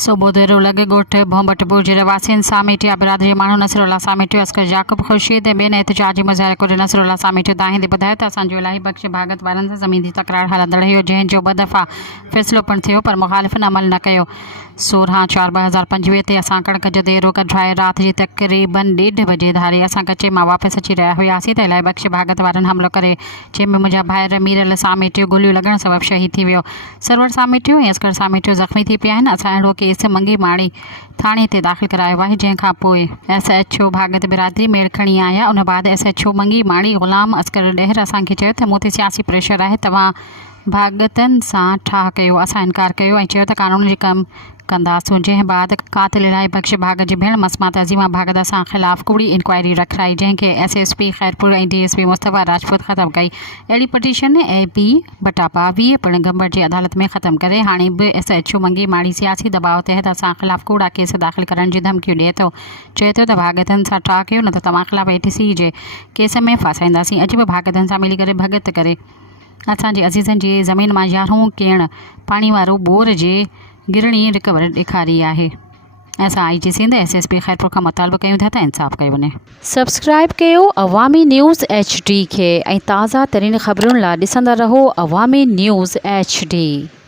सुबुह देर लॻे ॻोठ भोंबटपुर जे रवासियुनि सामेटिया बिरादरी माण्हू नसरुल्ला सामेटियो असकर याकूब ख़ुर्शीद ऐं ॿियनि एहतिजाजी मुज़ाहिरे करे नसरुल्ला सामेटियो दाहिंदे ॿुधायो त असांजो इलाही बख़्श भागत वारनि सां ज़मीन जी तकरार हलंदड़ हुयो, जंहिंजो 2 दफ़ा फ़ैसिलो पिणु थियो पर मुख़ालिफ़नि अमल न कयो। 16/4/2025 ते असां कणिक जो देरो कढाए राति जी तक़रीबन 1:30 बजे धारे असां कचे मां वापसि अची रहिया हुआसीं त इलाही बख़्श भागत वारनि हमलो करे, जंहिंमें मुंहिंजा भाइर मीरल सामेटियो गोलियूं लॻण सबबु शहीद थी वियो। सरवर सामेटियो ऐं असकर सामेटियो ज़ख़्मी थी पिया आहिनि। असां अहिड़ो केस मंगी माणी थाणे ते दाख़िल करायो आहे, जंहिंखां पोइ SHO भागत बिरादरी मेड़ खणी आया। उन बाद SHO मंगी माणी ग़ुलाम असकर ॾेहर असांखे चयो त मूं ते सियासी प्रेशर आहे, तव्हां भागतनि सां ठाह कयो। असां इनकार कयो ऐं चयो त कानून जे कमु कंदासूं। जंहिं बाद कातिल इलाही बख़्श भागत जी भेण मसमात अज़ीमा भागत असां ख़िलाफ़ कूड़ी इंक्वायरी रखाई, जंहिंखे SSP खैरपुर ऐं DSP मुस्तफ़ा राजपूत ख़तमु कई। अहिड़ी पटिशन AP बटापा 20 पिणु गंबर जी अदालत में ख़तमु करे हाणे बि SHO मंगी माड़ी सियासी दबाव तहत असां ख़िलाफ़ कूड़ा केस दाख़िल करण जी धमकियूं ॾिए थो। चए थो त भागतनि सां ठाह कयो न त तव्हां ख़िलाफ़ ATC जे केस में फासाईंदासीं। अॼु बि भागतनि सां मिली करे भगत करे असांजे अज़ीज़नि जी ज़मीन मां 11 केण पाणी वारो बोर जे गिरणी रिकवर ॾेखारी आहे। असां IG सिंध SSP खैरपुर खां मुतालबो कयूं था त इंसाफ़ कयो वञे। सब्सक्राइब कयो अवामी न्यूज़ HD खे ऐं ताज़ा तरीन ख़बरुनि लाइ ॾिसंदा रहो अवामी न्यूज़ HD।